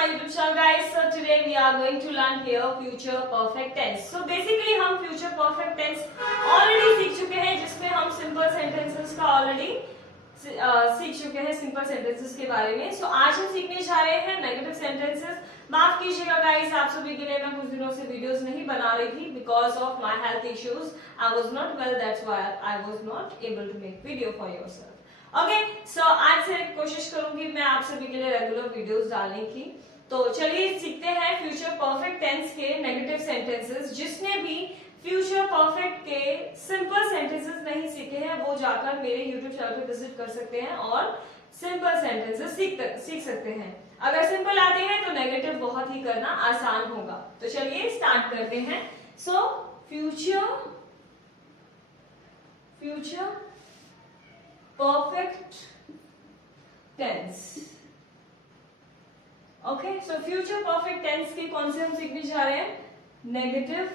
my YouTube channel guys. So today we are going to learn here future perfect tense. So basically हम future perfect tense already सीख चुके हैं, जिसमें हम simple sentences का already सीख चुके हैं सिंपल सेंटेंसेस के बारे में. सो आज हम सीखने जा रहे हैं नेगेटिव सेंटेंसेस. माफ कीजिएगा गाइस, आप सभी के लिए मैं कुछ दिनों से वीडियोस नहीं बना रही थी because of my health issues. I was not well, that's why I was not able to make video for yourself. Okay, so आज से कोशिश करूंगी मैं आप सभी के लिए रेगुलर वीडियोस डालने की. तो चलिए सीखते हैं फ्यूचर परफेक्ट टेंस के नेगेटिव सेंटेंसेस. जिसने भी फ्यूचर परफेक्ट के सिंपल सेंटेंसेस नहीं सीखे हैं वो जाकर मेरे YouTube चैनल पे विजिट कर सकते हैं और सिंपल सेंटेंसेस सीख सकते हैं. अगर सिंपल आते हैं तो नेगेटिव बहुत ही करना आसान होगा. तो चलिए स्टार्ट करते हैं. So future perfect tense. Okay, so future perfect tense के कौन से हम सीखने जा रहे हैं? Negative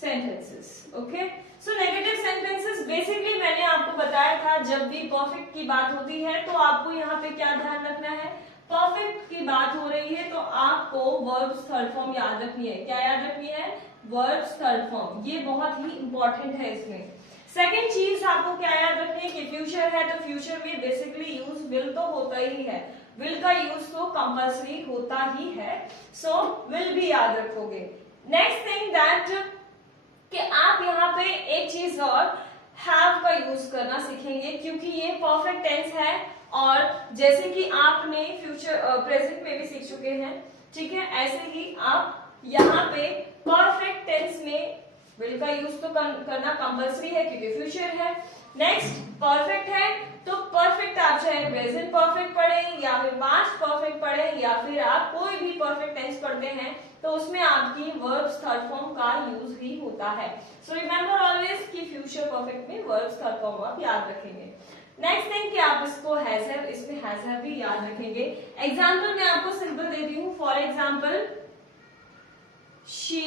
sentences. Okay, so negative sentences basically मैंने आपको बताया था जब भी परफेक्ट की बात होती है तो आपको यहाँ पे क्या ध्यान रखना है. परफेक्ट की बात हो रही है तो आपको वर्ब्स थर्ड फॉर्म याद रखनी है. क्या याद रखनी है? Verbs third form. ये बहुत ही इंपॉर्टेंट है इसमें. सेकेंड चीज आपको क्या याद रखनी है कि फ्यूचर है तो फ्यूचर में बेसिकली यूज विल तो होता ही है. विल का यूज तो कंपल्सरी होता ही है. सो विल भी याद रखोगे. नेक्स्ट थिंग दैट कि आप यहाँ पे एक चीज और हैव का यूज करना सीखेंगे क्योंकि ये परफेक्ट टेंस है और जैसे कि आपने फ्यूचर प्रेजेंट में भी सीख चुके हैं, ठीक है, ऐसे ही आप यहाँ पे परफेक्ट टेंस में विल का यूज तो करना कंपल्सरी है क्योंकि फ्यूचर है. नेक्स्ट परफेक्ट है तो परफेक्ट आप चाहे प्रेजेंट परफेक्ट पढ़ें या फिर पास्ट परफेक्ट पढ़ें या फिर आप कोई भी परफेक्ट टेंस पढ़ते हैं तो उसमें आपकी वर्ब्स थर्ड फॉर्म का यूज ही होता है. सो रिमेंबर ऑलवेज कि फ्यूचर परफेक्ट में वर्ब्स थर्ड फॉर्म आप याद रखेंगे. नेक्स्ट थिंग कि आप इसको हैज हैव, इसमें हैज हैव भी याद रखेंगे. एग्जांपल मैं आपको सिंपल देती हूँ. For example she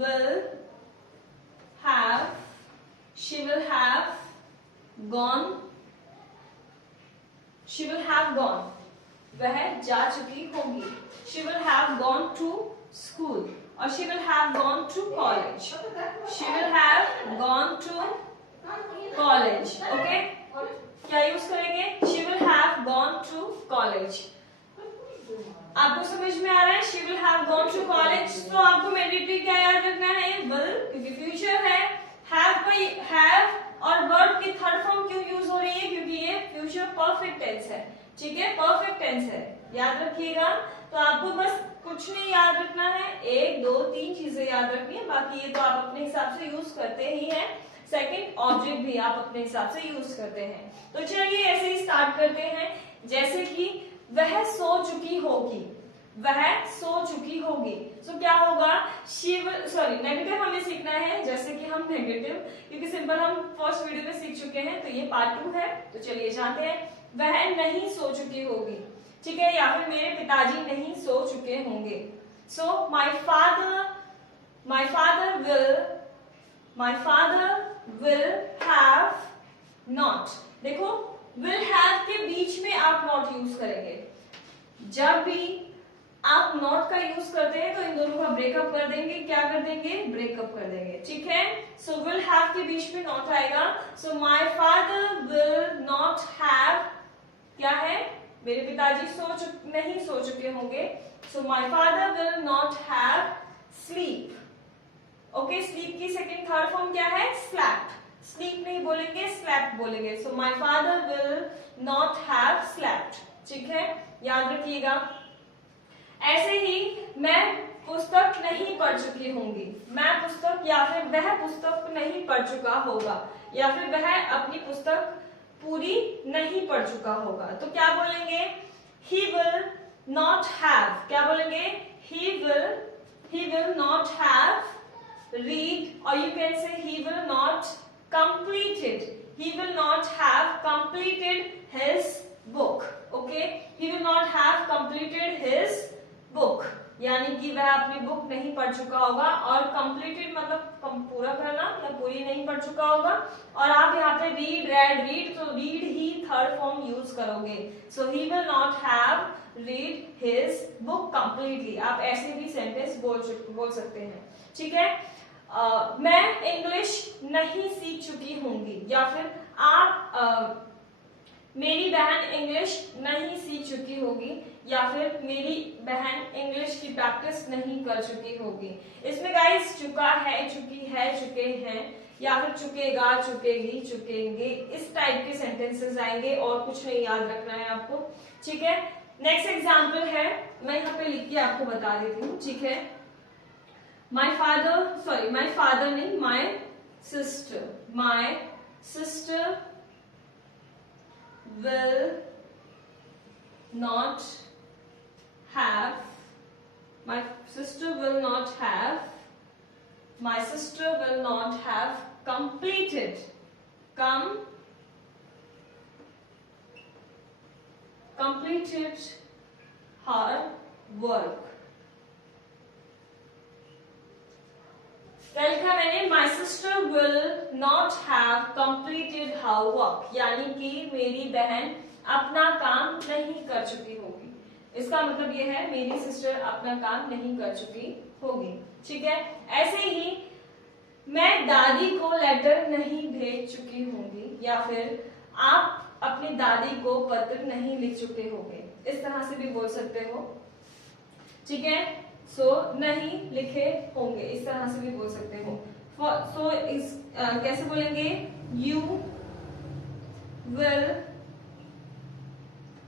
will have gone. She will have gone. वह जा चुकी होगी. She will have gone to school or she will have gone to college. She will have gone to college. Okay? क्या use करेंगे? She will have gone to college. आपको समझ में आ रहा है? She will have gone to college. तो आपको mandatory क्या याद रखना है? will, क्योंकि फ्यूचर है. have और वर्ब की थर्ड फॉर्म क्यों यूज हो रही है? क्योंकि ये फ्यूचर परफेक्ट टेंस है. ठीक है, परफेक्ट टेंस है, याद रखिएगा. तो आपको बस कुछ नहीं याद रखना है, एक दो तीन चीजें याद रखनी है, बाकी ये तो आप अपने हिसाब से यूज करते ही हैं. सेकंड ऑब्जेक्ट भी आप अपने हिसाब से यूज करते हैं. तो चलिए ऐसे ही स्टार्ट करते हैं. जैसे कि वह सो चुकी होगी. वह सो चुकी होगी. सो क्या होगा? नेगेटिव हमें सीखना है. जैसे कि हम नेगेटिव, क्योंकि सिंपल हम फर्स्ट वीडियो में सीख चुके हैं तो ये पार्ट 2 है. तो चलिए जानते हैं. वह नहीं सो चुकी होगी, ठीक है, या फिर मेरे पिताजी नहीं सो चुके होंगे. So my father will have not. देखो विल हैव के बीच में आप नॉट यूज करेंगे. जब भी आप नॉट का यूज करते हैं तो इन दोनों का ब्रेकअप कर देंगे. क्या कर देंगे? ब्रेकअप कर देंगे. ठीक है, सो विल हैव के बीच में नॉट आएगा. So my father will not have, क्या है? मेरे पिताजी नहीं सो चुके होंगे. So my father will not have sleep. Okay, sleep की सेकंड थर्ड फॉर्म क्या है? स्लैप्ड. स्लीप नहीं बोलेंगे, स्लैप्ड बोलेंगे. So my father will not have slapped. ठीक है, याद रखिएगा. ऐसे ही मैं पुस्तक नहीं पढ़ चुकी होंगी. मैं पुस्तक या फिर वह पुस्तक नहीं पढ़ चुका होगा या फिर वह अपनी पुस्तक पूरी नहीं पढ़ चुका होगा. तो क्या बोलेंगे? He will not have. क्या बोलेंगे? He will not have read, or you can say he will not completed. He will not have completed his book. Okay, he will not have completed his book. यानी कि वह अपनी book नहीं पढ़ चुका होगा, और कंप्लीटेड मतलब पूरा करना या पूरी नहीं पढ़ चुका होगा। और आप यहाँ पे रीड रीड तो रीड ही थर्ड फॉर्म यूज करोगे। So he will not have read his book completely, आप ऐसे भी सेंटेंस बोल सकते हैं। ठीक है, मैं इंग्लिश नहीं सीख चुकी होंगी, या फिर आप मेरी बहन इंग्लिश नहीं सीख चुकी होगी, या फिर मेरी बहन इंग्लिश की प्रैक्टिस नहीं कर चुकी होगी। इसमें गाइस चुका है, चुकी है, चुके हैं, या फिर चुकेगा, चुकेगी, चुकेंगे, इस टाइप के सेंटेंसेस आएंगे, और कुछ नहीं याद रखना है आपको। ठीक है, नेक्स्ट एग्जाम्पल है, मैं यहाँ पे लिख के आपको बता देती हूँ। ठीक है, माई फादर नहीं, my sister will not have my sister will not have completed her work। क्या लिखा मैंने? My sister will not have completed her work, यानी कि मेरी बहन अपना काम नहीं कर चुकी होगी। इसका मतलब यह है मेरी सिस्टर अपना काम नहीं कर चुकी होगी। ठीक है, ऐसे ही मैं दादी को लेटर नहीं भेज चुकी होंगी, या फिर आप अपनी दादी को पत्र नहीं लिख चुके होंगे, इस तरह से भी बोल सकते हो। ठीक है, सो नहीं लिखे होंगे, इस तरह से भी बोल सकते हो। सो कैसे बोलेंगे? यू विल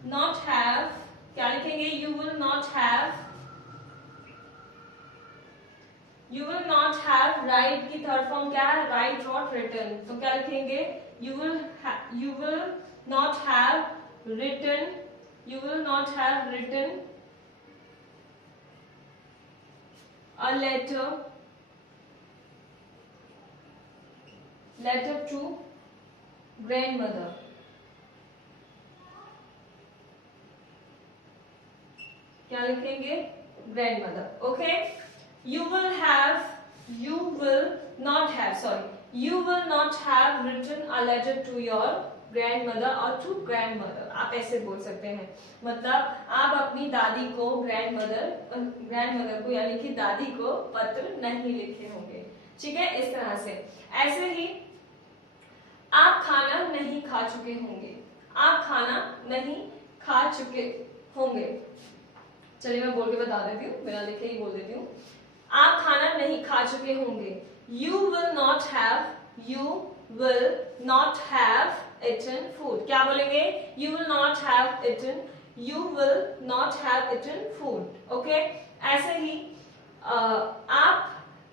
नॉट हैव, क्या लिखेंगे? You will not have write की थर्ड फॉर्म क्या है? Write, wrote, written. तो क्या लिखेंगे? You will not have written a letter to grandmother। क्या लिखेंगे? grandmother। Okay, you will not have written a letter to your grandmother or to grandmother, आप ऐसे बोल सकते हैं। मतलब आप अपनी दादी को ग्रैंडमदर को यानी कि दादी को पत्र नहीं लिखे होंगे। ठीक है, इस तरह से। ऐसे ही आप खाना नहीं खा चुके होंगे, आप खाना नहीं खा चुके होंगे। चलिए मैं बोल के बता देती हूँ, बिना लिखे ही बोल देती हूँ। आप खाना नहीं खा चुके होंगे। You will not have eaten food। क्या बोलेंगे? You will not have eaten food। Okay, ऐसे ही आप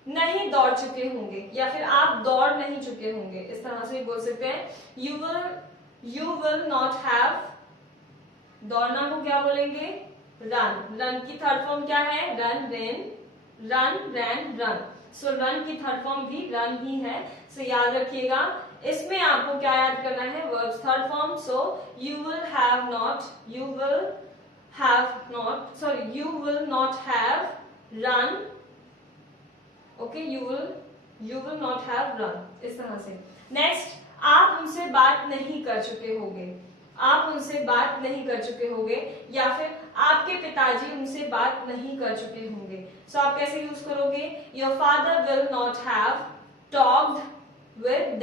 नहीं दौड़ चुके होंगे, या फिर आप दौड़ नहीं चुके होंगे, इस तरह से बोल सकते हैं। You will not have, दौड़ना को क्या बोलेंगे? रन की थर्ड फॉर्म क्या है? Run, ran, run. So run की थर्ड फॉर्म भी रन ही है, सो याद रखिएगा। इसमें आपको क्या याद करना है? Verbs third form. So you will not have run। Okay, you will not have run, इस तरह से। नेक्स्ट, आप उनसे बात नहीं कर चुके होंगे, या फिर आपके पिताजी उनसे बात नहीं कर चुके होंगे। सो आप कैसे यूज करोगे? Your father will not have talked with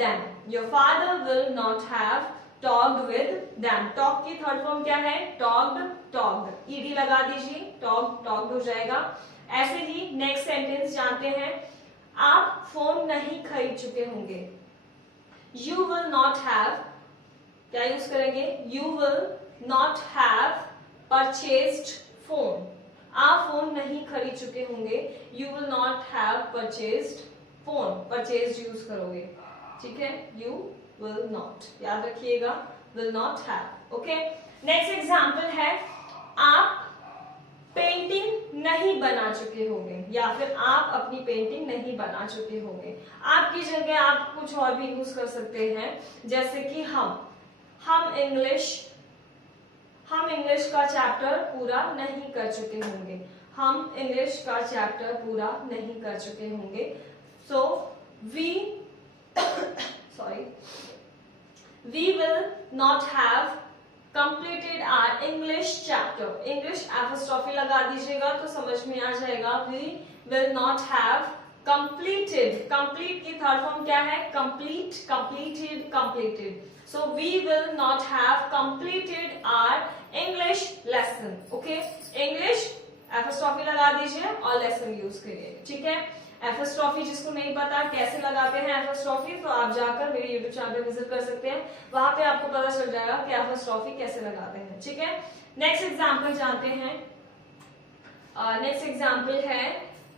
them. Talk की थर्ड फॉर्म क्या है? टॉक्ड। ईडी लगा दीजिए, टॉक्ड हो जाएगा। ऐसे ही नेक्स्ट सेंटेंस जानते हैं। आप फोन नहीं खरीद चुके होंगे। यू विल नॉट हैव, क्या यूज करेंगे? You will not have purchased phone. आप फोन नहीं खरीद चुके होंगे। You will not have purchased phone, purchased use करोगे। ठीक है, यू विल नॉट, याद रखिएगा, will not have. Okay, next example है, आप पेंटिंग नहीं बना चुके होंगे, या फिर आप अपनी पेंटिंग नहीं बना चुके होंगे। आपकी जगह आप कुछ और भी यूज कर सकते हैं, जैसे कि हम इंग्लिश का चैप्टर पूरा नहीं कर चुके होंगे। हम इंग्लिश का चैप्टर पूरा नहीं कर चुके होंगे। So we we will not have completed our English chapter। English apostrophe लगा दीजिएगा तो समझ में आ जाएगा। We will not have completed। complete की थर्ड फॉर्म क्या है? complete, completed, completed। So we will not have completed our English lesson। Okay? English apostrophe लगा दीजिए और lesson यूज करिए, ठीक है? एफोस्ट्रॉफी जिसको नहीं पता कैसे लगाते हैं एफोस्ट्रॉफी, तो आप जाकर मेरे यूट्यूब चैनल पे विजिट कर सकते हैं, वहां पे आपको पता चल जाएगा कि एफोस्ट्रॉफी कैसे लगाते हैं, ठीक है? नेक्स्ट एग्जांपल जानते हैं। नेक्स्ट एग्जांपल है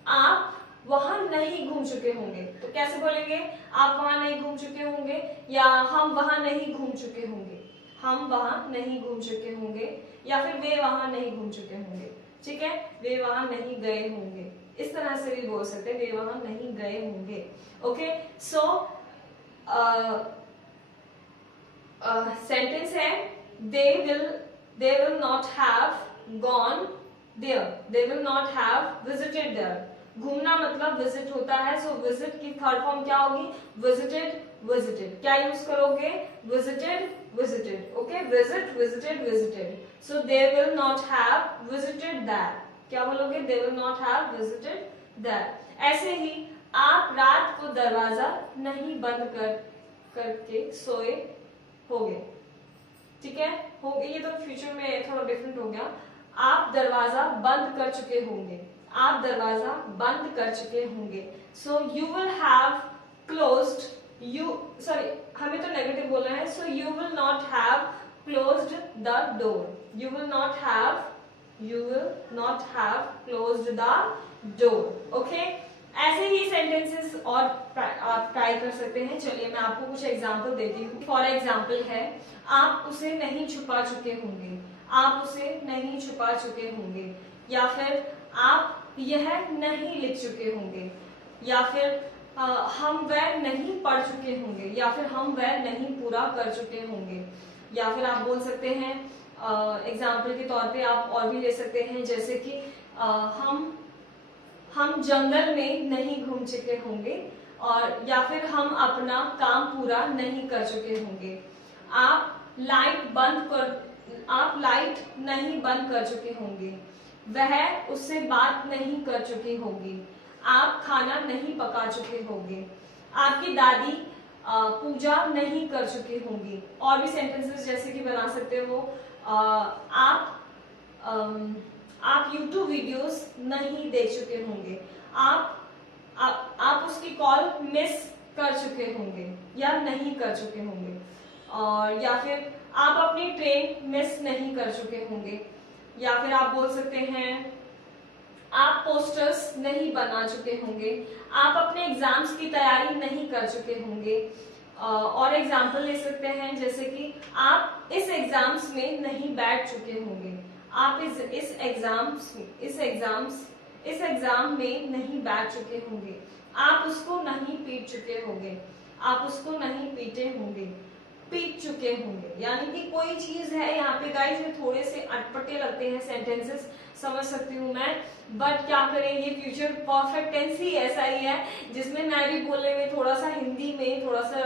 आप वहां नहीं घूम चुके होंगे, तो कैसे बोलेंगे? आप वहां नहीं घूम चुके होंगे, या हम वहां नहीं घूम चुके होंगे, हम वहां नहीं घूम चुके होंगे, या फिर वे वहां नहीं घूम चुके होंगे, ठीक है? वे वहां नहीं गए होंगे, इस तरह से भी बोल सकते हैं, वे वहां नहीं गए होंगे। ओके, सो सेंटेंस है they will not have gone there, they will not have visited there. घूमना मतलब विजिट होता है, सो विजिट की थर्ड फॉर्म क्या होगी? Visited, visited. क्या यूज करोगे? Visited, visited. Okay, visit, visited, visited. So they will not have visited that. क्या बोलोगे? They will not have visited that. ऐसे ही आप रात को दरवाजा नहीं बंद करके सोए होगे, ठीक है? होगे, ये तो फ्यूचर में थोड़ा डिफरेंट हो गया। आप दरवाजा बंद कर चुके होंगे, आप दरवाजा बंद कर चुके होंगे। So you will have closed, हमें तो नेगेटिव बोलना है। So you will not have closed the door, you will not have closed the door। okay? ऐसे ही सेंटेंसेस और आप ट्राई कर सकते हैं। चलिए मैं आपको कुछ एग्जांपल देती हूँ। फॉर एग्जांपल है आप उसे नहीं छुपा चुके होंगे, आप उसे नहीं छुपा चुके होंगे, या फिर आप यह नहीं लिख चुके होंगे, या फिर हम वह नहीं पढ़ चुके होंगे, या फिर हम वह नहीं पूरा कर चुके होंगे। या फिर आप बोल सकते हैं एग्जाम्पल के तौर पे आप और भी ले सकते हैं, जैसे कि हम जंगल में नहीं घूम चुके होंगे, और या फिर हम अपना काम पूरा नहीं कर चुके होंगे। आप लाइट नहीं बंद कर चुके होंगे, वह उससे बात नहीं कर चुकी होगी, आप खाना नहीं पका चुके होंगे, आपकी दादी पूजा नहीं कर चुकी होंगी। और भी सेंटेंसेस जैसे कि बना सकते हो आप YouTube वीडियोस नहीं देख चुके होंगे, आप उसकी कॉल मिस कर चुके होंगे या नहीं कर चुके होंगे, और या फिर आप अपनी ट्रेन मिस नहीं कर चुके होंगे। या फिर आप बोल सकते हैं आप पोस्टर्स नहीं बना चुके होंगे, आप अपने एग्जाम्स की तैयारी नहीं कर चुके होंगे। और एग्जाम्पल ले सकते हैं जैसे कि आप इस एग्जाम्स में नहीं बैठ चुके होंगे, आप इस एग्जाम में नहीं बैठ चुके होंगे, आप उसको नहीं पीट चुके होंगे, आप उसको नहीं पीट चुके होंगे। यानी कि कोई चीज है यहाँ पे गाइस, ये थोड़े से अटपटे लगते हैं सेंटेंसेस, समझ सकती हूँ मैं, बट क्या करें, ये फ्यूचर परफेक्ट टेंस ही ऐसा ही है जिसमें मैं भी बोलने में थोड़ा सा हिंदी में थोड़ा सा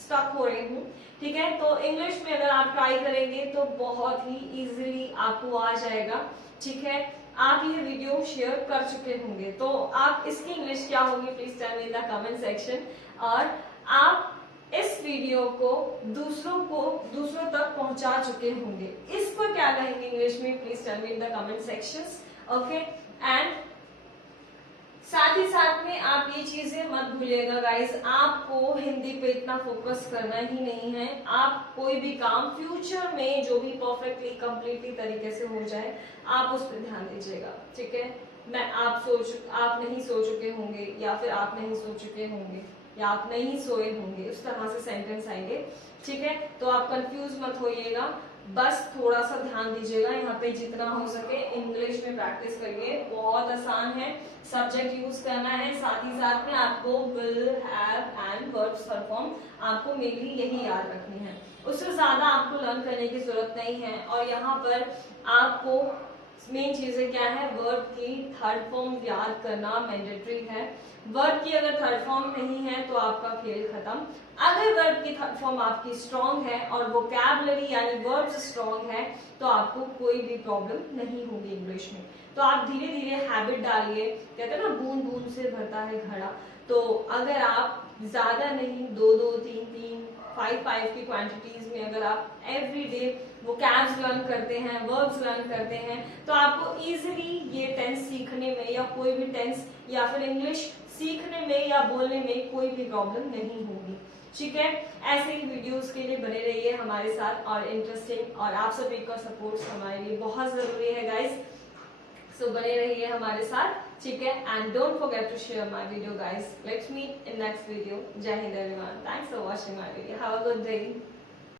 स्टक हो रही हूँ, ठीक है? तो इंग्लिश में अगर आप ट्राई करेंगे तो बहुत ही इजीली आपको आ जाएगा, ठीक है? आप ये वीडियो शेयर कर चुके होंगे, तो आप इसकी इंग्लिश क्या होगी please tell me in the comment section. और आप इस वीडियो को दूसरों तक पहुंचा चुके होंगे, इसको क्या कहेंगे इंग्लिश में please tell me in the comment sections. Okay, and साथ ही साथ में आप ये चीजें मत भूलिएगा गाइस, आपको हिंदी पे इतना फोकस करना ही नहीं है। आप कोई भी काम फ्यूचर में जो भी परफेक्टली कंप्लीटली तरीके से हो जाए, आप उस पर ध्यान दीजिएगा, ठीक है? आप नहीं सो चुके होंगे, या फिर आप नहीं सो चुके होंगे, या आप नहीं सोए होंगे, उस तरह से सेंटेंस आएंगे, ठीक है? तो आप कंफ्यूज मत होइएगा, बस थोड़ा सा ध्यान दीजिएगा। यहाँ पे जितना हो सके इंग्लिश में प्रैक्टिस करिए, बहुत आसान है, सब्जेक्ट यूज करना है, साथ ही साथ में आपको will, have and verbs perform आपको मेनली यही याद रखनी है, उससे ज्यादा आपको लर्न करने की जरूरत नहीं है। और यहाँ पर आपको मेन चीजें क्या है, वर्ब की थर्ड फॉर्म याद करना मैंडेटरी है। वर्ब की अगर थर्ड फॉर्म नहीं है तो आपका खेल खत्म। अगर वर्ब की थर्ड फॉर्म आपकी स्ट्रांग है और वोकैबुलरी यानी वर्ब्स स्ट्रांग है तो आपको कोई भी प्रॉब्लम नहीं होगी इंग्लिश में। तो आप धीरे धीरे हैबिट डालिए, कहते हैं ना बूंद बूंद से भरता है घड़ा। तो अगर आप ज्यादा नहीं, 2-2, 3-3, 5-5 की क्वांटिटीज में अगर आप एवरी डे वोकैब्स लर्न करते हैं, वर्ब्स लर्न करते हैं, तो आपको इजीली ये टेंस सीखने में या कोई भी टेंस या फिर इंग्लिश सीखने में या बोलने में कोई भी प्रॉब्लम नहीं होगी। ठीक है, ऐसे ही वीडियोस के लिए बने रहिए हमारे साथ और इंटरेस्टिंग, और आप सभी का सपोर्ट हमारे लिए बहुत जरूरी है गाइस। सो बने रहिए हमारे साथ, ठीक है, and don't forget to share my video guys. Let's meet in next video. Jai Hind everyone, thanks for watching my video, have a good day.